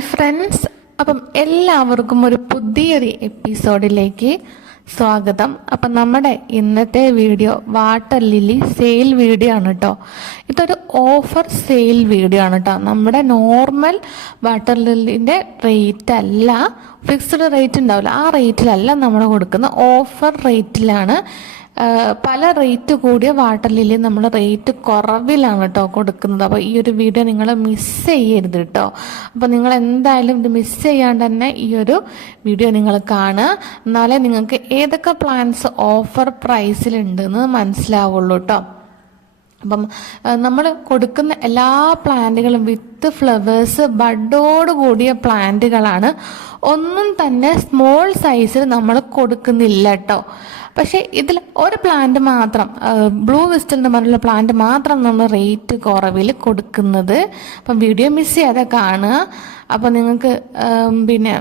Hi friends, അപ്പം എല്ലാവർക്കും ഒരു പുതിയൊരു എപ്പിസോഡിലേക്ക് സ്വാഗതം. അപ്പം നമ്മുടെ ഇന്നത്തെ video water lily sale video ആണ് കേട്ടോ. ഇതൊരു ഓഫർ സെയിൽ വീഡിയോ ആണ് കേട്ടോ. നമ്മുടെ നോർമൽ വാട്ടർ ലില്ലിൻ്റെ റേറ്റ് അല്ല, ഫിക്സ്ഡ് റേറ്റ് ഉണ്ടാവില്ല, ആ റേറ്റിലല്ല നമ്മൾ കൊടുക്കുന്ന, ഓഫർ റേറ്റിലാണ്. പല റേറ്റ് കൂടിയ വാട്ടർ ലില്ലി നമ്മൾ റേറ്റ് കുറവിലാണ് കേട്ടോ കൊടുക്കുന്നത്. അപ്പോൾ ഈ ഒരു വീഡിയോ നിങ്ങൾ മിസ് ചെയ്യരുത് കേട്ടോ. അപ്പോൾ നിങ്ങൾ എന്തായാലും ഇത് മിസ് ചെയ്യാണ്ട് തന്നെ ഈ ഒരു വീഡിയോ നിങ്ങൾ കാണുക, എന്നാലേ നിങ്ങൾക്ക് ഏതൊക്കെ പ്ലാൻസ് ഓഫർ പ്രൈസിലുണ്ടെന്ന് മനസ്സിലാവുള്ളൂ കേട്ടോ. അപ്പം നമ്മൾ കൊടുക്കുന്ന എല്ലാ പ്ലാന്റുകളും വിത്ത് ഫ്ലവേഴ്സ് ബഡോട് കൂടിയ പ്ലാന്റുകളാണ്. ഒന്നും തന്നെ സ്മോൾ സൈസിൽ നമ്മൾ കൊടുക്കുന്നില്ല കേട്ടോ. പക്ഷേ ഇതിൽ ഒരു പ്ലാന്റ് മാത്രം, ബ്ലൂ വിസ്റ്റൽ എന്ന് പറഞ്ഞുള്ള പ്ലാന്റ് മാത്രം നമ്മൾ റേറ്റ് കുറവിൽ കൊടുക്കുന്നത്. അപ്പം വീഡിയോ മിസ് ചെയ്യാതെ കാണുക. അപ്പോൾ നിങ്ങൾക്ക് പിന്നെ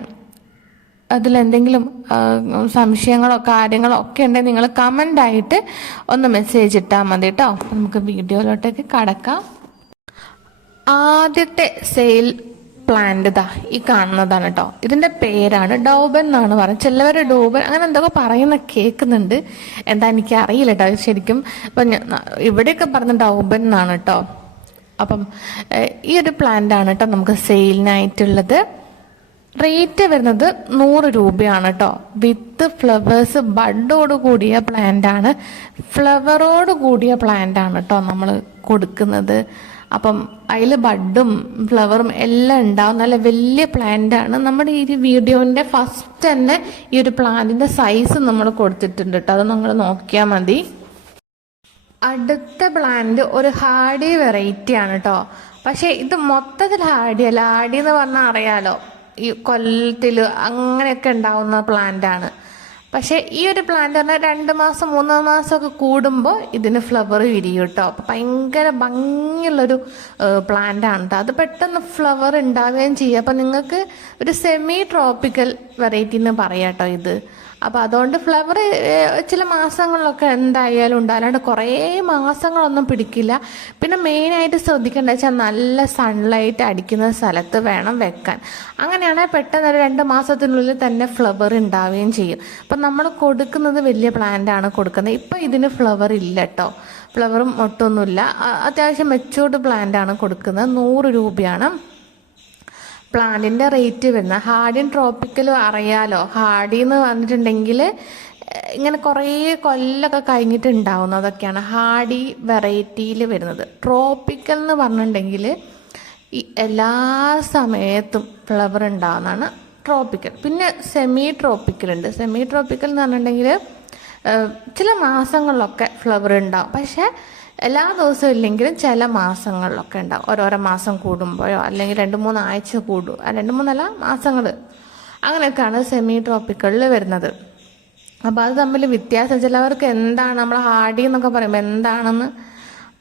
അതിലെന്തെങ്കിലും സംശയങ്ങളോ കാര്യങ്ങളോ ഒക്കെ ഉണ്ടെങ്കിൽ നിങ്ങൾ കമൻ്റായിട്ട് ഒന്ന് മെസ്സേജ് ഇട്ടാൽ മതി കേട്ടോ. നമുക്ക് വീഡിയോയിലോട്ടേക്ക് കടക്കാം. ആദ്യത്തെ സെയിൽ പ്ലാന്റ് ഇതാ ഈ കാണുന്നതാണ് കേട്ടോ. ഇതിൻ്റെ പേരാണ് ഡൗബൻ എന്നാണ് പറയുന്നത്. ചിലവർ ഡോബൻ അങ്ങനെ എന്തൊക്കെ പറയുന്ന കേൾക്കുന്നുണ്ട്, എന്താ എനിക്ക് അറിയില്ല കേട്ടോ ശരിക്കും. അപ്പം ഇവിടെയൊക്കെ പറഞ്ഞ ഡൗബൻ എന്നാണ് കേട്ടോ. അപ്പം ഈ ഒരു പ്ലാന്റ് ആണ് കേട്ടോ നമുക്ക് സെയിലിനായിട്ടുള്ളത്. റേറ്റ് വരുന്നത് 100 രൂപയാണ് കേട്ടോ. വിത്ത് ഫ്ലവേഴ്സ് ബഡോട് കൂടിയ പ്ലാന്റ് ആണ്, ഫ്ലവറോട് കൂടിയ പ്ലാന്റ് ആണ് കേട്ടോ നമ്മൾ കൊടുക്കുന്നത്. അപ്പം അതിൽ ബഡും ഫ്ലവറും എല്ലാം ഉണ്ടാവും. നല്ല വലിയ പ്ലാന്റ് ആണ്. നമ്മുടെ ഈ വീഡിയോൻ്റെ ഫസ്റ്റ് തന്നെ ഈ ഒരു പ്ലാന്റിൻ്റെ സൈസ് നമ്മൾ കൊടുത്തിട്ടുണ്ട് കേട്ടോ, അത് നിങ്ങൾ നോക്കിയാൽ മതി. അടുത്ത പ്ലാന്റ് ഒരു ഹാർഡി വെറൈറ്റി ആണ് കേട്ടോ. പക്ഷേ ഇത് മൊത്തത്തിൽ ഹാർഡി അല്ല. ഹാർഡി എന്ന് പറഞ്ഞാൽ അറിയാലോ, ഈ കൊല്ലത്തിൽ അങ്ങനെയൊക്കെ ഉണ്ടാവുന്ന പ്ലാന്റ് ആണ്. പക്ഷേ ഈ ഒരു പ്ലാന്റ് പറഞ്ഞാൽ 2 മാസം 3 മാസമൊക്കെ കൂടുമ്പോൾ ഇതിന് ഫ്ലവർ വിരിയും കേട്ടോ. അപ്പോൾ ഭയങ്കര ഭംഗിയുള്ളൊരു പ്ലാന്റ് ആണ് കേട്ടോ. അത് പെട്ടെന്ന് ഫ്ലവർ ഉണ്ടാവുകയും ചെയ്യും. അപ്പം നിങ്ങൾക്ക് ഒരു സെമി ട്രോപ്പിക്കൽ വെറൈറ്റി എന്ന് പറയാം കേട്ടോ ഇത്. അപ്പോൾ അതുകൊണ്ട് ഫ്ലവർ ചില മാസങ്ങളിലൊക്കെ എന്തായാലും ഉണ്ടാകാണ്ട് കുറേ മാസങ്ങളൊന്നും പിടിക്കില്ല. പിന്നെ മെയിനായിട്ട് ശ്രദ്ധിക്കേണ്ടത് വെച്ചാൽ നല്ല സൺലൈറ്റ് അടിക്കുന്ന സ്ഥലത്ത് വേണം വെക്കാൻ. അങ്ങനെയാണെങ്കിൽ പെട്ടെന്ന് 2 മാസത്തിനുള്ളിൽ തന്നെ ഫ്ലവർ ഉണ്ടാവുകയും ചെയ്യും. അപ്പം നമ്മൾ കൊടുക്കുന്നത് വലിയ പ്ലാന്റ് ആണ് കൊടുക്കുന്നത്. ഇപ്പം ഇതിന് ഫ്ലവർ ഇല്ല കേട്ടോ, ഫ്ലവറും ഒട്ടൊന്നുമില്ല. അത്യാവശ്യം മെച്ചൂർഡ് പ്ലാന്റ് ആണ് കൊടുക്കുന്നത്. 100 രൂപയാണ് പ്ലാന്റിൻ്റെ റേറ്റ് വരുന്നത്. ഹാർഡി ട്രോപ്പിക്കലും അറിയാലോ. ഹാർഡി എന്ന് പറഞ്ഞിട്ടുണ്ടെങ്കിൽ ഇങ്ങനെ കുറേ കൊല്ലമൊക്കെ കഴിഞ്ഞിട്ട് ഉണ്ടാവുന്നതൊക്കെയാണ് ഹാർഡി വെറൈറ്റിയിൽ വരുന്നത്. ട്രോപ്പിക്കൽ എന്ന് പറഞ്ഞിട്ടുണ്ടെങ്കിൽ ഈ എല്ലാ സമയത്തും ഫ്ലവർ ഉണ്ടാവുന്നതാണ് ട്രോപ്പിക്കൽ. പിന്നെ സെമി ട്രോപ്പിക്കൽ ഉണ്ട്. സെമി ട്രോപ്പിക്കൽ എന്ന് പറഞ്ഞിട്ടുണ്ടെങ്കിൽ ചില മാസങ്ങളിലൊക്കെ ഫ്ലവർ ഉണ്ടാവും, പക്ഷേ എല്ലാ ദിവസവും ഇല്ലെങ്കിലും ചില മാസങ്ങളിലൊക്കെ ഉണ്ടാവും. ഓരോരോ മാസം കൂടുമ്പോഴോ അല്ലെങ്കിൽ 2-3 ആഴ്ച കൂടും, 2-3 മാസങ്ങൾ അങ്ങനെയൊക്കെയാണ് സെമി ട്രോപ്പിക്കലിൽ വരുന്നത്. അപ്പോൾ അത് തമ്മിൽ വ്യത്യാസം. ചിലവർക്ക് എന്താണ് നമ്മൾ ഹാർഡി എന്നൊക്കെ പറയുമ്പോൾ എന്താണെന്ന്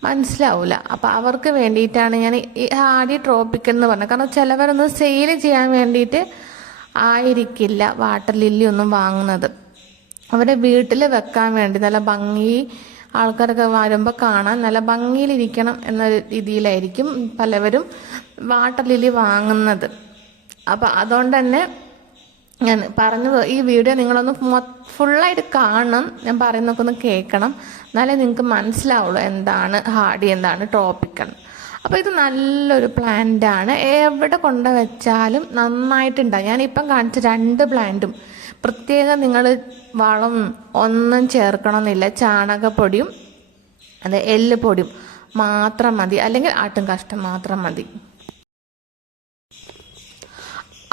മനസ്സിലാവില്ല. അപ്പോൾ അവർക്ക് വേണ്ടിയിട്ടാണ് ഞാൻ ഈ ഹാർഡി ട്രോപ്പിക്കൽ എന്ന് പറഞ്ഞത്. കാരണം ചിലവരൊന്ന് സെയിൽ ചെയ്യാൻ വേണ്ടിയിട്ട് ആയിരിക്കില്ല വാട്ടർ ലില്ലി ഒന്നും വാങ്ങുന്നത്. അവരുടെ വീട്ടിൽ വെക്കാൻ വേണ്ടി നല്ല ഭംഗി, ആൾക്കാരൊക്കെ വരുമ്പോൾ കാണാൻ നല്ല ഭംഗിയിലിരിക്കണം എന്ന രീതിയിലായിരിക്കും പലവരും വാട്ടർ ലില്ലി വാങ്ങുന്നത്. അപ്പം അതുകൊണ്ട് തന്നെ ഞാൻ പറഞ്ഞത് ഈ വീഡിയോ നിങ്ങളൊന്ന് ഫുള്ളായിട്ട് കാണണം. ഞാൻ പറയുന്നതൊക്കെ ഒന്ന് കേൾക്കണം, എന്നാലേ നിങ്ങൾക്ക് മനസ്സിലാവുള്ളൂ എന്താണ് ഹാർഡി എന്താണ് ട്രോപ്പിക്കൽ. അപ്പോൾ ഇത് നല്ലൊരു പ്ലാന്റാണ്. എവിടെ കൊണ്ട് വെച്ചാലും നന്നായിട്ടുണ്ടാകും. ഞാനിപ്പം കാണിച്ച 2 പ്ലാന്റും പ്രത്യേകം നിങ്ങൾ വളം ഒന്നും ചേർക്കണമെന്നില്ല. ചാണകപ്പൊടിയും എല്ലുപൊടിയും മാത്രം മതി, അല്ലെങ്കിൽ ആട്ടും കാഷ്ടം മാത്രം മതി.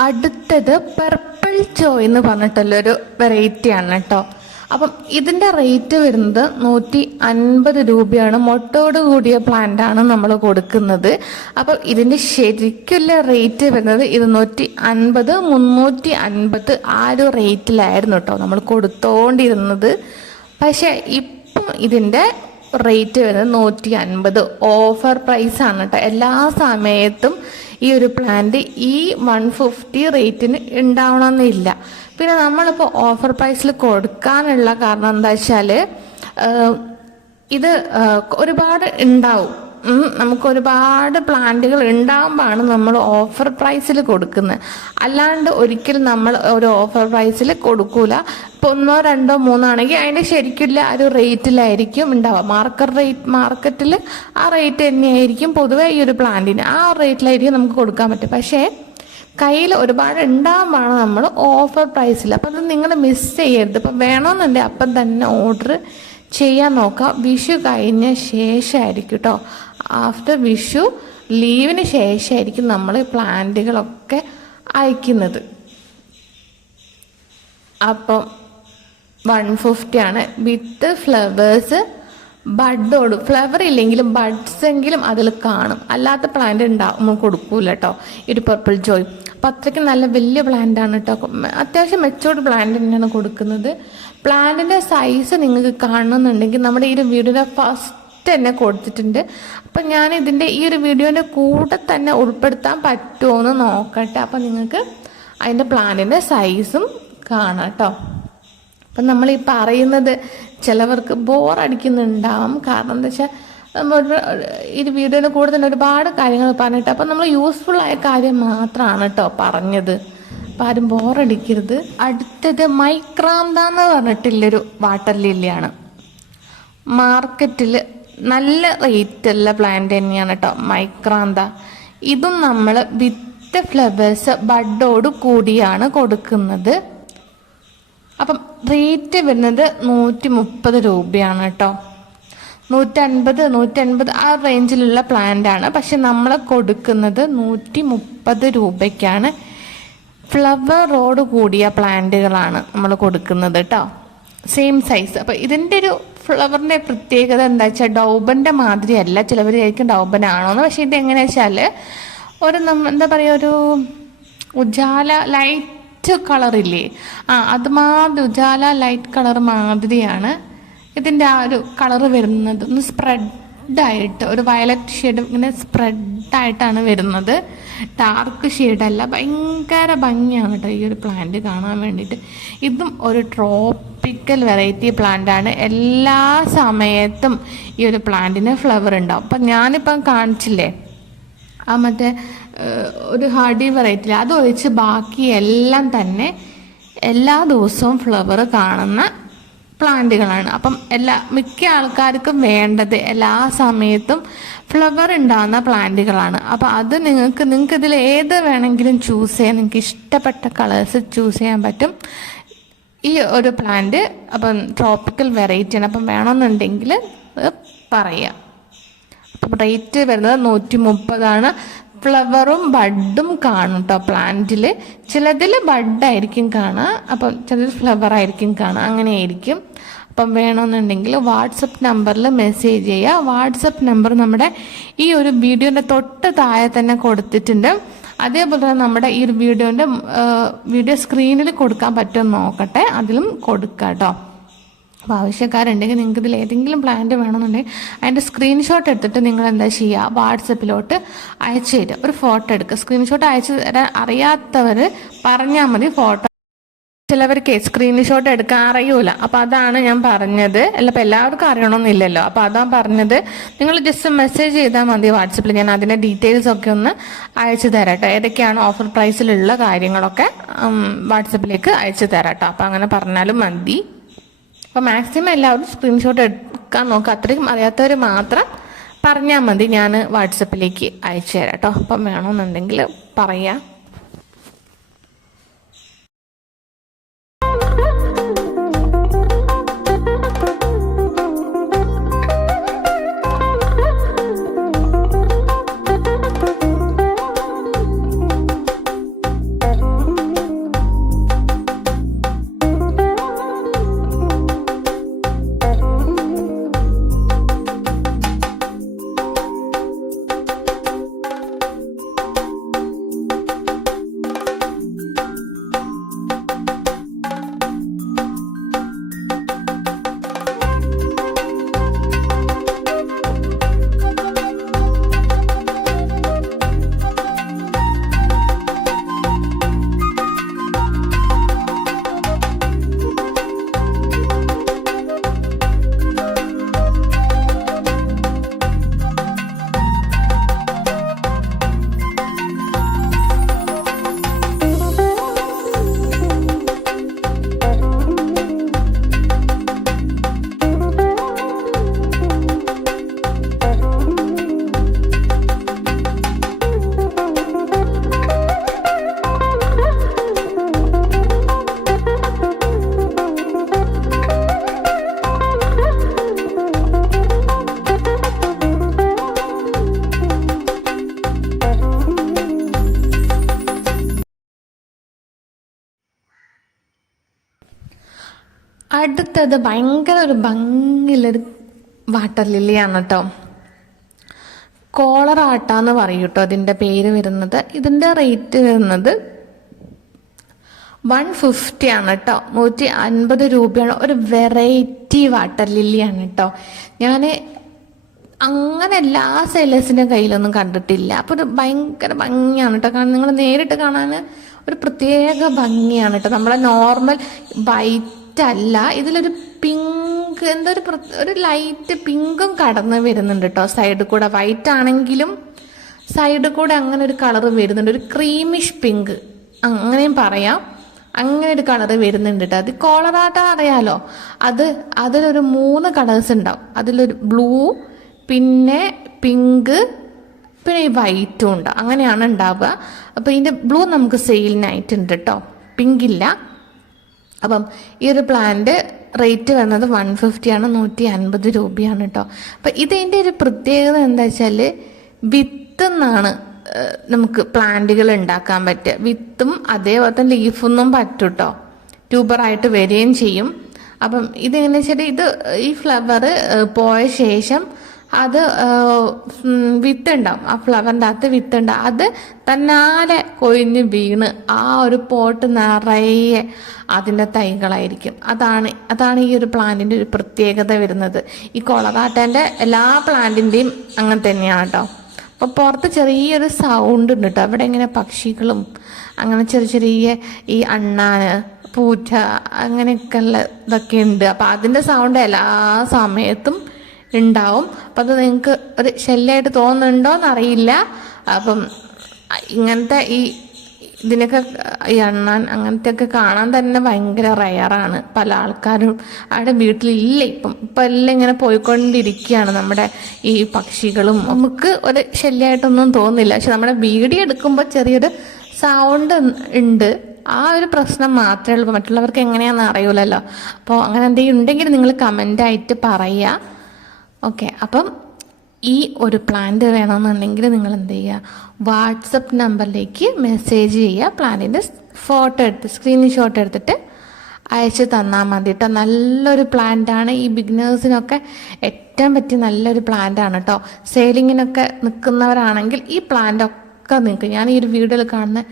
അടുത്തത് പർപ്പിൾ ജോയ് എന്ന് പറഞ്ഞിട്ടുള്ളൊരു വെറൈറ്റിയാണ് കേട്ടോ. അപ്പം ഇതിൻ്റെ റേറ്റ് വരുന്നത് 150 രൂപയാണ്. മൊട്ടോട് കൂടിയ പ്ലാന്റാണ് നമ്മൾ കൊടുക്കുന്നത്. അപ്പം ഇതിൻ്റെ ശരിക്കുള്ള റേറ്റ് വരുന്നത് 250, 350 ആ ഒരു റേറ്റിലായിരുന്നു കേട്ടോ നമ്മൾ കൊടുത്തോണ്ടിരുന്നത്. പക്ഷേ ഇപ്പം ഇതിൻ്റെ റേറ്റ് വരുന്നത് 150 ഓഫർ പ്രൈസാണ് കേട്ടോ. എല്ലാ സമയത്തും ഈ ഒരു പ്ലാന്റ് ഈ 150 റേറ്റിന് ഉണ്ടാവണമെന്നില്ല. പിന്നെ നമ്മളിപ്പോൾ ഓഫർ പ്രൈസിൽ കൊടുക്കാനുള്ള കാരണം എന്താ വെച്ചാൽ ഇത് ഒരുപാട് ഉണ്ടാവും. നമുക്ക് ഒരുപാട് പ്ലാന്റുകൾ ഉണ്ടാകുമ്പോഴാണ് നമ്മൾ ഓഫർ പ്രൈസിൽ കൊടുക്കുന്നത്. അല്ലാണ്ട് ഒരിക്കലും നമ്മൾ ഒരു ഓഫർ പ്രൈസിൽ കൊടുക്കൂല. ഇപ്പോൾ 1, 2, 3 ആണെങ്കിൽ അതിൻ്റെ ശരിക്കുള്ള ഒരു റേറ്റിലായിരിക്കും ഉണ്ടാവുക. മാർക്കറ്റിൽ ആ റേറ്റ് തന്നെയായിരിക്കും പൊതുവേ ഈ ഒരു പ്ലാന്റിന് ആ റേറ്റിലായിരിക്കും നമുക്ക് കൊടുക്കാൻ പറ്റും. പക്ഷേ കയ്യിൽ ഒരുപാട് ഉണ്ടാകുമ്പോഴാണ് നമ്മൾ ഓഫർ പ്രൈസിൽ. അപ്പം അത് നിങ്ങൾ മിസ് ചെയ്യരുത്. ഇപ്പം വേണമെന്നുണ്ടെങ്കിൽ അപ്പം തന്നെ ഓർഡർ ചെയ്യാൻ നോക്കാം. വിഷു കഴിഞ്ഞ ശേഷമായിരിക്കും കേട്ടോ, ആഫ്റ്റർ വിഷു ലീവിന് ശേഷമായിരിക്കും നമ്മൾ പ്ലാന്റുകളൊക്കെ അയക്കുന്നത്. അപ്പം 150 ആണ് വിത്ത് ഫ്ലവേഴ്സ്. ബഡോട് ഫ്ലവർ ഇല്ലെങ്കിലും ബഡ്സ് എങ്കിലും അതിൽ കാണും. അല്ലാത്ത പ്ലാന്റ് ഉണ്ടാവും കൊടുക്കൂല കേട്ടോ ഈ ഒരു പർപ്പിൾ ജോയ്. അപ്പം അത്രയ്ക്ക് നല്ല വലിയ പ്ലാന്റ് ആണ് കേട്ടോ. അത്യാവശ്യം മെച്ചോർഡ് പ്ലാന്റ് തന്നെയാണ് കൊടുക്കുന്നത്. പ്ലാന്റിൻ്റെ സൈസ് നിങ്ങൾക്ക് കാണുന്നുണ്ടെങ്കിൽ നമ്മുടെ ഈ ഒരു വീഡിയോയുടെ ഫസ്റ്റ് തന്നെ കൊടുത്തിട്ടുണ്ട്. അപ്പം ഞാൻ ഇതിൻ്റെ ഈ ഒരു വീഡിയോൻ്റെ കൂടെ തന്നെ ഉൾപ്പെടുത്താൻ പറ്റുമോ എന്ന് നോക്കട്ടെ. അപ്പം നിങ്ങൾക്ക് അതിൻ്റെ പ്ലാന്റിൻ്റെ സൈസും കാണാം കേട്ടോ. അപ്പം നമ്മൾ ഈ പറയുന്നത് ചിലവർക്ക് ബോറടിക്കുന്നുണ്ടാവും. കാരണം എന്താ വെച്ചാൽ നമ്മൾ ഈ വീഡിയോയുടെ കൂടെ തന്നെ ഒരുപാട് കാര്യങ്ങൾ പറഞ്ഞിട്ട് അപ്പം നമ്മൾ യൂസ്ഫുൾ ആയ കാര്യം മാത്രമാണ് കേട്ടോ പറഞ്ഞത്. അപ്പം ആരും ബോറടിക്കരുത്. അടുത്തത് മൈക്രാന്ത എന്ന് പറഞ്ഞിട്ടുള്ളൊരു വാട്ടർ ലില്ലിയാണ്. മാർക്കറ്റിൽ നല്ല റേറ്റുള്ള പ്ലാന്റ് തന്നെയാണ് കേട്ടോ മൈക്രാന്ത. ഇതും നമ്മൾ വിത്ത് ഫ്ലവേഴ്സ് ബഡോട് കൂടിയാണ് കൊടുക്കുന്നത്. അപ്പം റേറ്റ് വരുന്നത് 130 രൂപയാണ് കേട്ടോ. 150 ആ റേഞ്ചിലുള്ള പ്ലാന്റാണ്. പക്ഷെ നമ്മൾ കൊടുക്കുന്നത് 130 രൂപയ്ക്കാണ്. ഫ്ലവറോട് കൂടിയ പ്ലാന്റുകളാണ് നമ്മൾ കൊടുക്കുന്നത് കേട്ടോ, സെയിം സൈസ്. അപ്പം ഇതിൻ്റെ ഒരു ഫ്ലവറിൻ്റെ പ്രത്യേകത എന്താ വെച്ചാൽ ഡൗബൻ്റെ മാതിരിയല്ല. ചിലവർ വിചാരിക്കും ഡൗബനാണോന്ന്. പക്ഷെ ഇത് എങ്ങനെയാ വെച്ചാൽ ഒരു എന്താ പറയുക, ഒരു ഉജാല ലൈറ്റ് കളറില്ലേ, അതുമാതിരി ഉജാല ലൈറ്റ് കളർ മാതിരിയാണ് ഇതിൻ്റെ ആ ഒരു കളറ് വരുന്നത്. ഒന്ന് സ്പ്രെഡായിട്ട് ഒരു വയലറ്റ് ഷെയ്ഡ് ഇങ്ങനെ സ്പ്രെഡായിട്ടാണ് വരുന്നത്. ഡാർക്ക് ഷെയ്ഡല്ല. ഭയങ്കര ഭംഗിയാണ് കേട്ടോ ഈ ഒരു പ്ലാന്റ് കാണാൻ വേണ്ടിയിട്ട്. ഇതും ഒരു ട്രോപ്പിക്കൽ വെറൈറ്റി പ്ലാന്റാണ്. എല്ലാ സമയത്തും ഈ ഒരു പ്ലാന്റിന് ഫ്ലവർ ഉണ്ടാവും. അപ്പം ഞാനിപ്പം കാണിച്ചില്ലേ ആ മറ്റേ ഒരു ഹാർഡി വെറൈറ്റി, അതൊഴിച്ച് ബാക്കി എല്ലാം തന്നെ എല്ലാ ദിവസവും ഫ്ലവർ കാണുന്ന പ്ലാന്റുകളാണ്. അപ്പം മിക്ക ആൾക്കാർക്കും വേണ്ടത് എല്ലാ സമയത്തും ഫ്ലവർ ഉണ്ടാകുന്ന പ്ലാന്റുകളാണ്. അപ്പം അത് നിങ്ങൾക്ക് ഇതിൽ ഏത് വേണമെങ്കിലും ചൂസ് ചെയ്യാം. നിങ്ങൾക്ക് ഇഷ്ടപ്പെട്ട കളേഴ്സ് ചൂസ് ചെയ്യാൻ പറ്റും ഈ ഒരു പ്ലാന്റ്. അപ്പം ട്രോപ്പിക്കൽ വെറൈറ്റിയാണ്. അപ്പം വേണമെന്നുണ്ടെങ്കിൽ പറയാം. അപ്പം റേറ്റ് വരുന്നത് 130 ഫ്ലവറും ബഡും കാണും കേട്ടോ പ്ലാന്റിൽ. ചിലതിൽ ബഡായിരിക്കും കാണുക, അപ്പം ചിലതിൽ ഫ്ലവർ ആയിരിക്കും കാണുക, അങ്ങനെയായിരിക്കും. അപ്പം വേണമെന്നുണ്ടെങ്കിൽ വാട്സപ്പ് നമ്പറിൽ മെസ്സേജ് ചെയ്യുക. വാട്സപ്പ് നമ്പർ നമ്മുടെ ഈ ഒരു വീഡിയോൻ്റെ തൊട്ട് താഴെ തന്നെ കൊടുത്തിട്ടുണ്ട്. അതേപോലെ തന്നെ നമ്മുടെ ഈ ഒരു വീഡിയോ സ്ക്രീനിൽ കൊടുക്കാൻ പറ്റുമെന്ന് നോക്കട്ടെ, അതിലും കൊടുക്കാം കേട്ടോ. അപ്പോൾ ആവശ്യക്കാരുണ്ടെങ്കിൽ നിങ്ങൾക്ക് ഇതിൽ ഏതെങ്കിലും പ്ലാന്റ് വേണമെന്നുണ്ടെങ്കിൽ അതിൻ്റെ സ്ക്രീൻഷോട്ട് എടുത്തിട്ട് നിങ്ങൾ എന്താ ചെയ്യുക, വാട്സപ്പിലോട്ട് അയച്ചു തരിക. ഒരു ഫോട്ടോ എടുക്കുക. സ്ക്രീൻഷോട്ട് അയച്ചു തരാൻ അറിയാത്തവർ പറഞ്ഞാൽ മതി. ഫോട്ടോ ചിലവർക്ക് സ്ക്രീൻഷോട്ട് എടുക്കാൻ അറിയൂല. അപ്പോൾ അതാണ് ഞാൻ പറഞ്ഞത്. അപ്പോൾ എല്ലാവർക്കും അറിയണമെന്നില്ലല്ലോ. അപ്പോൾ അതാണ് പറഞ്ഞത്. നിങ്ങൾ ജസ്റ്റ് മെസ്സേജ് ചെയ്താൽ മതി വാട്സപ്പിൽ. ഞാൻ അതിൻ്റെ ഡീറ്റെയിൽസ് ഒക്കെ ഒന്ന് അയച്ചു തരാം കേട്ടോ. ഏതൊക്കെയാണ് ഓഫർ പ്രൈസിലുള്ള കാര്യങ്ങളൊക്കെ വാട്സപ്പിലേക്ക് അയച്ചു തരാം കേട്ടോ. അപ്പോൾ അങ്ങനെ പറഞ്ഞാലും മതി. അപ്പോൾ മാക്സിമം എല്ലാവരും സ്ക്രീൻഷോട്ട് എടുക്കാൻ നോക്കുക. അത്രയും അറിയാത്തവർ മാത്രം പറഞ്ഞാൽ മതി, ഞാൻ വാട്സപ്പിലേക്ക് അയച്ചു തരാം കേട്ടോ. അപ്പം വേണമെന്നുണ്ടെങ്കിൽ പറയാം. അടുത്തത് ഭയങ്കര ഒരു ഭംഗിയുള്ളൊരു വാട്ടർ ലില്ലിയാണ് കേട്ടോ. കോളറാട്ട എന്ന് പറയും കേട്ടോ അതിൻ്റെ പേര് വരുന്നത്. ഇതിൻ്റെ റേറ്റ് വരുന്നത് 150 ആണ് കേട്ടോ. 150 രൂപയാണ്. ഒരു വെറൈറ്റി വാട്ടർ ലില്ലിയാണ് കേട്ടോ. ഞാൻ അങ്ങനെ എല്ലാ സെയിലേഴ്സിൻ്റെ കയ്യിലൊന്നും കണ്ടിട്ടില്ല. അപ്പോൾ ഒരു ഭയങ്കര ഭംഗിയാണ് കേട്ടോ. കാരണം നിങ്ങൾ നേരിട്ട് കാണാൻ ഒരു പ്രത്യേക ഭംഗിയാണ് കേട്ടോ. നമ്മളെ നോർമൽ വൈറ്റ് അല്ല, ഇതിലൊരു പിങ്ക് എന്തോ ഒരു ലൈറ്റ് പിങ്കും കടന്ന് വരുന്നുണ്ട് കേട്ടോ സൈഡിൽ കൂടെ. വൈറ്റ് ആണെങ്കിലും സൈഡിൽ കൂടെ അങ്ങനെ ഒരു കളർ വരുന്നുണ്ട്, ഒരു ക്രീമിഷ് പിങ്ക് അങ്ങനെയും പറയാം. അങ്ങനെ ഒരു കളർ വരുന്നുണ്ട് കേട്ടോ. അത് കോളറാട്ട അറിയാലോ. അതിലൊരു 3 കളേഴ്സ് ഉണ്ടാവും. അതിലൊരു ബ്ലൂ, പിന്നെ പിങ്ക്, പിന്നെ ഈ വൈറ്റും ഉണ്ട്. അങ്ങനെയാണ് ഉണ്ടാവുക. അപ്പോൾ ഇതിൻ്റെ ബ്ലൂ നമുക്ക് സെയിലിനായിട്ടുണ്ട് കേട്ടോ, പിങ്ക് ഇല്ല. അപ്പം ഈ ഒരു പ്ലാന്റ് റേറ്റ് വരുന്നത് 150 ആണ്, 150 രൂപയാണ് കേട്ടോ. അപ്പം ഇതിൻ്റെ ഒരു പ്രത്യേകത എന്താ വെച്ചാൽ വിത്ത് നിന്നാണ് നമുക്ക് പ്ലാന്റുകൾ ഉണ്ടാക്കാൻ പറ്റുക. വിത്തും അതേപോലെ തന്നെ ലീഫൊന്നും പറ്റും കേട്ടോ, ട്യൂബറായിട്ട് വരികയും ചെയ്യും. അപ്പം ഇതെങ്ങനെ വെച്ചാൽ ഈ ഫ്ലവർ പോയ ശേഷം അത് വിത്തുണ്ടാവും. ആ ഫ്ലവറിൻ്റെ അകത്ത് വിത്തുണ്ടാവും. അത് തന്നാലെ കൊഴിഞ്ഞ് വീണ് ആ ഒരു പോട്ട് നിറയെ അതിൻ്റെ തൈകളായിരിക്കും. അതാണ് ഈ ഒരു പ്ലാന്റിൻ്റെ ഒരു പ്രത്യേകത വരുന്നത്. ഈ കൊളറാട്ടേൻ്റെ എല്ലാ പ്ലാന്റിൻ്റെയും അങ്ങനെ തന്നെയാണ് കേട്ടോ. അപ്പോൾ പുറത്ത് ചെറിയൊരു സൗണ്ട് ഉണ്ട് കേട്ടോ. അവിടെ ഇങ്ങനെ പക്ഷികളും അങ്ങനെ ചെറിയ ഈ അണ്ണാന്, പൂച്ച, അങ്ങനെയൊക്കെ ഉള്ള ഇതൊക്കെ ഉണ്ട്. അപ്പം അതിൻ്റെ സൗണ്ട് എല്ലാ സമയത്തും ഉണ്ടാവും. അപ്പം അത് നിങ്ങൾക്ക് ഒരു ശല്യമായിട്ട് തോന്നുന്നുണ്ടോ എന്നറിയില്ല. അപ്പം ഇങ്ങനത്തെ ഇതിനൊക്കെ ഈ അണ്ണാൻ അങ്ങനത്തെ ഒക്കെ കാണാൻ തന്നെ ഭയങ്കര റയറാണ്. പല ആൾക്കാരും അവിടെ വീട്ടിലില്ല. ഇപ്പം എല്ലാം ഇങ്ങനെ പോയിക്കൊണ്ടിരിക്കുകയാണ് നമ്മുടെ ഈ പക്ഷികളും. നമുക്ക് ഒരു ശല്യമായിട്ടൊന്നും തോന്നില്ല. പക്ഷെ നമ്മുടെ വീഡിയോ എടുക്കുമ്പോൾ ചെറിയൊരു സൗണ്ട് ഉണ്ട്. ആ ഒരു പ്രശ്നം മാത്രമേ ഉള്ളൂ. മറ്റുള്ളവർക്ക് എങ്ങനെയാണെന്ന് അറിയില്ലല്ലോ. അപ്പോൾ അങ്ങനെ എന്തെങ്കിലും ഉണ്ടെങ്കിൽ നിങ്ങൾ കമൻ്റായിട്ട് പറയുക. ഓക്കെ. അപ്പം ഈ ഒരു പ്ലാന്റ് വേണമെന്നുണ്ടെങ്കിൽ നിങ്ങൾ എന്ത് ചെയ്യുക, വാട്സപ്പ് നമ്പറിലേക്ക് മെസ്സേജ് ചെയ്യുക. പ്ലാന്റിൻ്റെ ഫോട്ടോ എടുത്ത് സ്ക്രീൻഷോട്ട് എടുത്തിട്ട് അയച്ച് തന്നാൽ മതി കേട്ടോ. നല്ലൊരു പ്ലാന്റാണ്. ഈ ബിഗിനേഴ്സിനൊക്കെ ഏറ്റവും പറ്റിയ നല്ലൊരു പ്ലാന്റാണ് കേട്ടോ. സെയിലിങ്ങിനൊക്കെ നിൽക്കുന്നവരാണെങ്കിൽ ഈ പ്ലാന്റൊക്കെ നിങ്ങൾക്ക് ഞാൻ ഈ ഒരു വീഡിയോയിൽ കാണുന്ന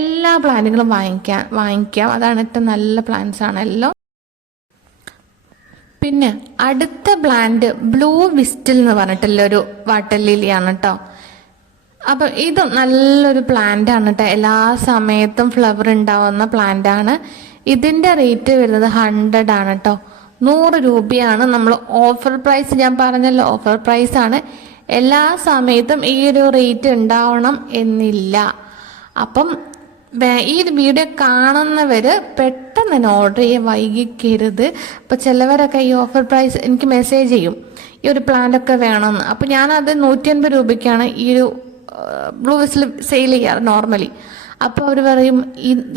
എല്ലാ പ്ലാന്റുകളും വാങ്ങിക്കാം. അതാണ് ഏറ്റവും നല്ല പ്ലാന്റ്സ് ആണല്ലോ. പിന്നെ അടുത്ത പ്ലാന്റ് ബ്ലൂ വിസ്റ്റിൽ എന്ന് പറഞ്ഞിട്ടുള്ളൊരു വാട്ടർ ലില്ലിയാണ് കേട്ടോ. അപ്പം ഇത് നല്ലൊരു പ്ലാന്റ് ആണ് കേട്ടോ. എല്ലാ സമയത്തും ഫ്ലവർ ഉണ്ടാവുന്ന പ്ലാന്റ് ആണ്. ഇതിൻ്റെ റേറ്റ് വരുന്നത് 100 ആണ് കേട്ടോ. 100 രൂപയാണ്. നമ്മൾ ഓഫർ പ്രൈസ്, ഞാൻ പറഞ്ഞല്ലോ ഓഫർ പ്രൈസ് ആണ്. എല്ലാ സമയത്തും ഈ ഒരു റേറ്റ് ഉണ്ടാവണം എന്നില്ല. അപ്പം ഈ വീഡിയോ കാണുന്നവർ പെട്ടെന്ന് തന്നെ ഓർഡർ ചെയ്യാൻ വൈകിക്കരുത്. അപ്പോൾ ചിലവരൊക്കെ ഈ ഓഫർ പ്രൈസ് എനിക്ക് മെസ്സേജ് ചെയ്യും, ഈ ഒരു പ്ലാന്റൊക്കെ വേണമെന്ന്. അപ്പോൾ ഞാനത് 150 രൂപയ്ക്കാണ് ഈ ഒരു ബ്ലൂ വിസിൽ സെയിൽ ചെയ്യാറ് നോർമലി. അപ്പോൾ അവർ പറയും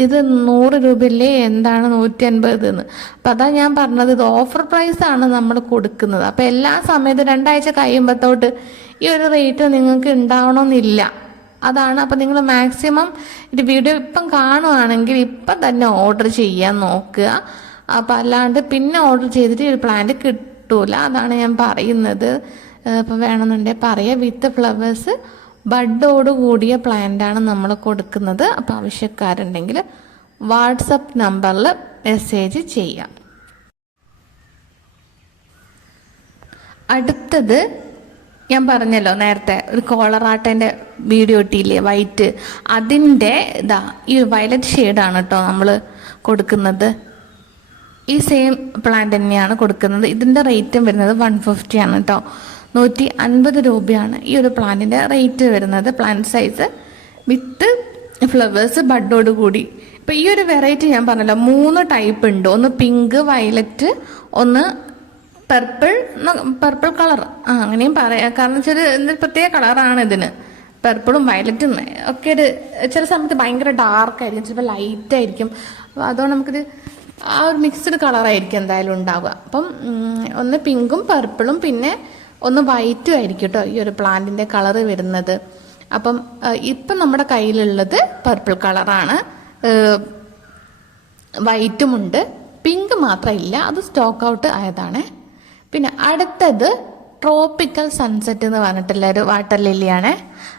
ഇത് 100 രൂപയല്ലേ, എന്താണ് 150 എന്ന്. അപ്പം അതാ ഞാൻ പറഞ്ഞത്, ഇത് ഓഫർ പ്രൈസാണ് നമ്മൾ കൊടുക്കുന്നത്. അപ്പോൾ എല്ലാ സമയത്തും 2 ആഴ്ച കഴിയുമ്പോഴത്തോട്ട് ഈ ഒരു റേറ്റ് നിങ്ങൾക്ക് ഉണ്ടാവണമെന്നില്ല. അതാണ്. അപ്പം നിങ്ങൾ മാക്സിമം ഇത് വീഡിയോ ഇപ്പം കാണുവാണെങ്കിൽ ഇപ്പം തന്നെ ഓർഡർ ചെയ്യാൻ നോക്കുക. അപ്പം അല്ലാണ്ട് പിന്നെ ഓർഡർ ചെയ്തിട്ട് ഒരു പ്ലാന്റ് കിട്ടൂല. അതാണ് ഞാൻ പറയുന്നത്. ഇപ്പം വേണമെന്നുണ്ടെങ്കിൽ പറയാം. വിത്ത് ഫ്ലവേഴ്സ് ബഡോട് കൂടിയ പ്ലാന്റാണ് നമ്മൾ കൊടുക്കുന്നത്. അപ്പം ആവശ്യക്കാരുണ്ടെങ്കിൽ വാട്സപ്പ് നമ്പറിൽ മെസ്സേജ് ചെയ്യാം. അടുത്തത് ഞാൻ പറഞ്ഞല്ലോ നേരത്തെ ഒരു കോളറാട്ടേൻ്റെ വീഡിയോ ഇട്ടില്ലേ വൈറ്റ്, അതിൻ്റെ ഈ വയലറ്റ് ഷെയ്ഡാണ് കേട്ടോ നമ്മൾ കൊടുക്കുന്നത്. ഈ സെയിം പ്ലാന്റ് തന്നെയാണ് കൊടുക്കുന്നത്. ഇതിൻ്റെ റേറ്റും വരുന്നത് 150 ആണ് കേട്ടോ. 150 രൂപയാണ് ഈ ഒരു പ്ലാന്റിൻ്റെ റേറ്റ് വരുന്നത്. പ്ലാന്റ് സൈസ് വിത്ത് ഫ്ലവേഴ്സ് ബഡോട് കൂടി. ഇപ്പം ഈ ഒരു വെറൈറ്റി ഞാൻ പറഞ്ഞല്ലോ 3 ടൈപ്പ് ഉണ്ട്. ഒന്ന് പിങ്ക്, വയലറ്റ്, ഒന്ന് പർപ്പിൾ കളർ. അങ്ങനെയും പറയാം. കാരണം വെച്ചാൽ എന്തൊരു പ്രത്യേക കളറാണ് ഇതിന്. പർപ്പിളും വയലറ്റും ഒക്കെ ഒരു ചില സമയത്ത് ഭയങ്കര ഡാർക്കായിരിക്കും, ചിലപ്പോൾ ലൈറ്റ് ആയിരിക്കും. അപ്പോൾ അതുകൊണ്ട് നമുക്കിത് ആ ഒരു മിക്സ്ഡ് കളറായിരിക്കും എന്തായാലും ഉണ്ടാവുക. അപ്പം ഒന്ന് പിങ്കും പർപ്പിളും പിന്നെ ഒന്ന് വൈറ്റും ആയിരിക്കും കേട്ടോ ഈ ഒരു പ്ലാന്റിൻ്റെ കളറ് വരുന്നത്. അപ്പം ഇപ്പം നമ്മുടെ കയ്യിലുള്ളത് പർപ്പിൾ കളറാണ്, വൈറ്റും ഉണ്ട്, പിങ്ക് മാത്രമില്ല, അത് സ്റ്റോക്ക് ഔട്ട് ആയതാണ്. പിന്നെ അടുത്തത് ട്രോപ്പിക്കൽ സൺസെറ്റ് എന്ന് പറഞ്ഞിട്ടുള്ള ഒരു വാട്ടർ ലില്ലിയാണ്.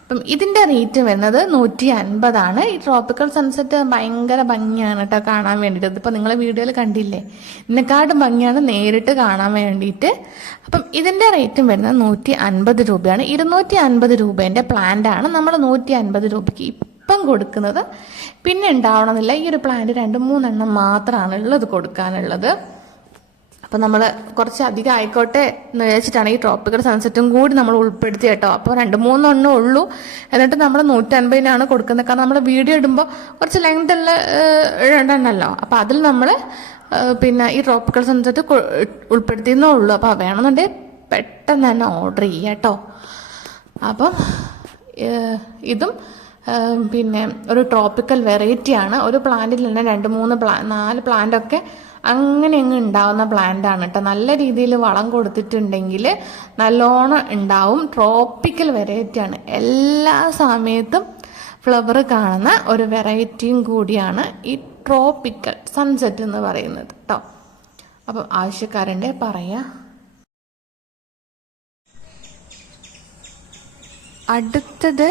അപ്പം ഇതിൻ്റെ റേറ്റ് വരുന്നത് 150. ഈ ട്രോപ്പിക്കൽ സൺസെറ്റ് ഭയങ്കര ഭംഗിയാണ് കേട്ടോ കാണാൻ വേണ്ടിയിട്ട്. ഇതിപ്പോൾ നിങ്ങൾ വീഡിയോയിൽ കണ്ടില്ലേ, ഇതിനെക്കാട്ടും ഭംഗിയാണ് നേരിട്ട് കാണാൻ വേണ്ടിയിട്ട്. അപ്പം ഇതിൻ്റെ റേറ്റും വരുന്നത് 150 രൂപയാണ്. 250 രൂപേൻ്റെ പ്ലാന്റ് ആണ് നമ്മൾ 150 രൂപയ്ക്ക് ഇപ്പം കൊടുക്കുന്നത്. പിന്നെ ഉണ്ടാവണമെന്നില്ല, ഈ ഒരു പ്ലാന്റ് 2-3 എണ്ണം മാത്രമാണ് ഉള്ളത് കൊടുക്കാനുള്ളത്. അപ്പം നമ്മൾ കുറച്ച് അധികം ആയിക്കോട്ടെ എന്ന് വിചാരിച്ചിട്ടാണ് ഈ ട്രോപ്പിക്കൽ സൺസെറ്റും കൂടി നമ്മൾ ഉൾപ്പെടുത്തി കേട്ടോ. അപ്പോൾ 2-3 എണ്ണം ഉള്ളൂ. എന്നിട്ട് നമ്മൾ 150-നാണ് കൊടുക്കുന്നത്. കാരണം നമ്മൾ വീഡിയോ ഇടുമ്പോൾ കുറച്ച് ലെങ്ത് ഉള്ള ഇടണമല്ലോ. അപ്പോൾ അതിൽ നമ്മൾ പിന്നെ ഈ ട്രോപ്പിക്കൽ സൺസെറ്റ് ഉൾപ്പെടുത്തിയെന്നേ ഉള്ളൂ. അപ്പോൾ വേണമെന്നുണ്ടെങ്കിൽ പെട്ടെന്ന് തന്നെ ഓർഡർ ചെയ്യുക കേട്ടോ. അപ്പം ഇതും പിന്നെ ഒരു ട്രോപ്പിക്കൽ വെറൈറ്റിയാണ്. ഒരു പ്ലാന്റിൽ തന്നെ 2-3-4 പ്ലാന്റൊക്കെ അങ്ങനെ അങ്ങ് ഉണ്ടാവുന്ന പ്ലാന്റാണ് കേട്ടോ. നല്ല രീതിയിൽ വളം കൊടുത്തിട്ടുണ്ടെങ്കിൽ നല്ലോണം ഉണ്ടാവും. ട്രോപ്പിക്കൽ വെറൈറ്റിയാണ്. എല്ലാ സമയത്തും ഫ്ലവർ കാണുന്ന ഒരു വെറൈറ്റിയും കൂടിയാണ് ഈ ട്രോപ്പിക്കൽ സൺസെറ്റ് എന്ന് പറയുന്നത് കേട്ടോ. അപ്പം ആവശ്യക്കാരൻ്റെ പറയാ. അടുത്തത്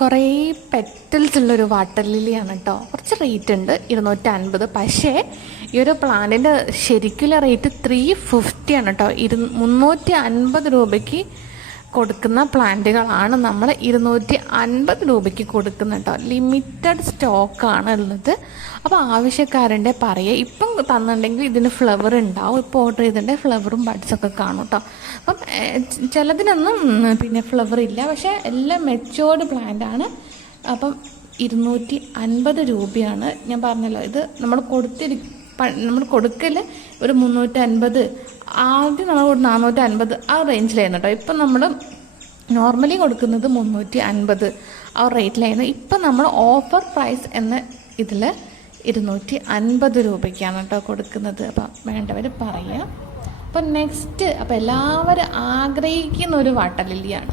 കുറേ പെറ്റൽസ് ഉള്ളൊരു വാട്ടർ ലില്ലിയാണ് കേട്ടോ. കുറച്ച് റേറ്റ് ഉണ്ട്, 250. പക്ഷേ ഈ ഒരു പ്ലാന്റിൻ്റെ ശരിക്കുള്ള റേറ്റ് 350 ആണ് കേട്ടോ. 350 രൂപയ്ക്ക് കൊടുക്കുന്ന പ്ലാന്റുകളാണ് നമ്മൾ 250 രൂപയ്ക്ക് കൊടുക്കുന്നത് കേട്ടോ. ലിമിറ്റഡ് സ്റ്റോക്കാണ് ഉള്ളത്. അപ്പോൾ ആവശ്യക്കാരൻ്റെ പറയുക. ഇപ്പം തന്നിട്ടുണ്ടെങ്കിൽ ഇതിന് ഫ്ലവർ ഉണ്ടാവും. ഇപ്പോൾ ഓർഡർ ചെയ്തിട്ടുണ്ടെ ഫ്ലവറും ബഡ്സൊക്കെ കാണും കേട്ടോ. അപ്പം ചിലതിനൊന്നും പിന്നെ ഫ്ലവർ ഇല്ല, പക്ഷേ എല്ലാം മെച്ചോർഡ് പ്ലാന്റാണ്. അപ്പം 250 രൂപയാണ്. ഞാൻ പറഞ്ഞല്ലോ, ഇത് നമ്മൾ കൊടുക്കൽ ഒരു 350, ആദ്യം നമ്മൾ 450 ആ റേഞ്ചിലായിരുന്നു കേട്ടോ. ഇപ്പം നമ്മൾ നോർമലി കൊടുക്കുന്നത് 350 ആ റേറ്റിലായിരുന്നു. ഇപ്പം നമ്മൾ ഓഫർ പ്രൈസ് എന്ന ഇതിൽ 250 രൂപയ്ക്കാണ് കേട്ടോ കൊടുക്കുന്നത്. അപ്പം വേണ്ടവർ പറയാം. അപ്പം നെക്സ്റ്റ്, അപ്പം എല്ലാവരും ആഗ്രഹിക്കുന്ന ഒരു വാട്ടർ ലില്ലിയാണ്,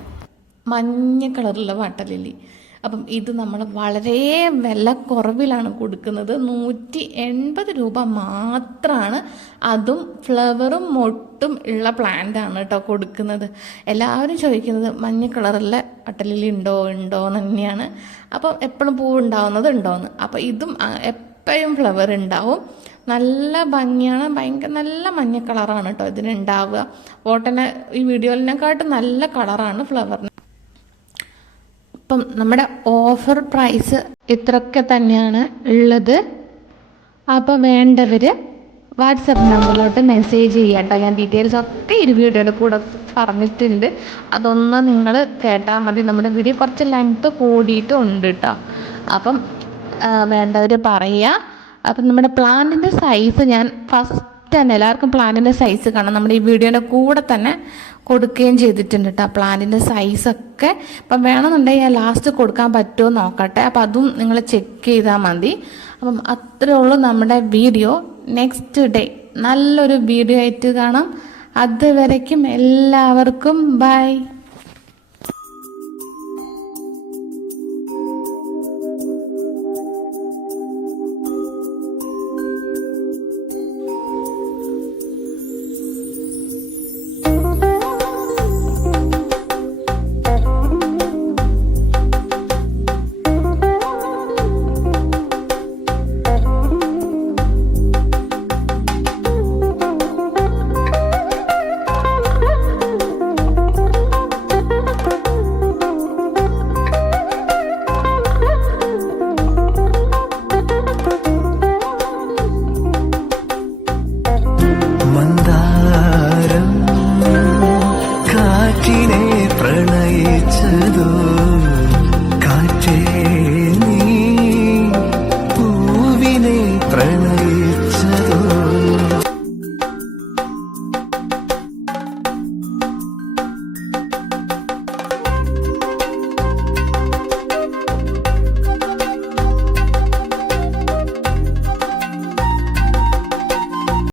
മഞ്ഞ കളറുള്ള വാട്ടർ ലില്ലി. അപ്പം ഇത് നമ്മൾ വളരെ വില കുറവിലാണ് കൊടുക്കുന്നത്. 180 രൂപ മാത്രമാണ്. അതും ഫ്ലവറും മൊട്ടും ഉള്ള പ്ലാന്റ് ആണ് കേട്ടോ കൊടുക്കുന്നത്. എല്ലാവരും ചോദിക്കുന്നത് മഞ്ഞ കളറുള്ള വാട്ടർ ലില്ലി ഉണ്ടോ എന്ന് തന്നെയാണ്. അപ്പം എപ്പോഴും പൂവ് ഉണ്ടാവുന്നത് ഉണ്ടോയെന്ന്. അപ്പം ഇതും എപ്പോഴും ഫ്ലവർ ഉണ്ടാവും. നല്ല ഭംഗിയാണ്. ഭയങ്കര നല്ല മഞ്ഞ കളറാണ് കേട്ടോ ഇതിനുണ്ടാവുക. ഫോട്ടോനെ ഈ വീഡിയോയിനെക്കാട്ടും നല്ല കളറാണ് ഫ്ലവറിന്. അപ്പം നമ്മുടെ ഓഫർ പ്രൈസ് ഇത്രയൊക്കെ തന്നെയാണ് ഉള്ളത്. അപ്പോൾ വേണ്ടവർ വാട്സപ്പ് നമ്പറിലോട്ട് മെസ്സേജ് ചെയ്യാം കേട്ടോ. ഞാൻ ഡീറ്റെയിൽസ് ഒക്കെ ഈ വീഡിയോയുടെ കൂടെ പറഞ്ഞിട്ടുണ്ട്. അതൊന്ന് നിങ്ങൾ കേട്ടാൽ മതി. നമ്മുടെ വീഡിയോ കുറച്ച് ലെങ്ത്ത് കൂടിയിട്ടുണ്ട് കേട്ടോ. അപ്പം വേണ്ടവർ പറയുക. അപ്പം നമ്മുടെ പ്ലാന്റിൻ്റെ സൈസ് ഞാൻ ഫസ്റ്റ് തന്നെ എല്ലാവർക്കും പ്ലാന്റിൻ്റെ സൈസ് കാണാം. നമ്മുടെ ഈ വീഡിയോയുടെ കൂടെ തന്നെ കൊടുക്കുകയും ചെയ്തിട്ടുണ്ട് കേട്ടോ പ്ലാന്റിൻ്റെ സൈസൊക്കെ. അപ്പം വേണമെന്നുണ്ടെങ്കിൽ ഞാൻ ലാസ്റ്റ് കൊടുക്കാൻ പറ്റുമോ നോക്കട്ടെ. അപ്പം അതും നിങ്ങൾ ചെക്ക് ചെയ്താൽ മതി. അപ്പം അത്രയേ ഉള്ളൂ നമ്മുടെ വീഡിയോ. നെക്സ്റ്റ് ഡേ നല്ലൊരു വീഡിയോ ആയിട്ട് കാണാം. അതുവരയ്ക്കും എല്ലാവർക്കും ബൈ.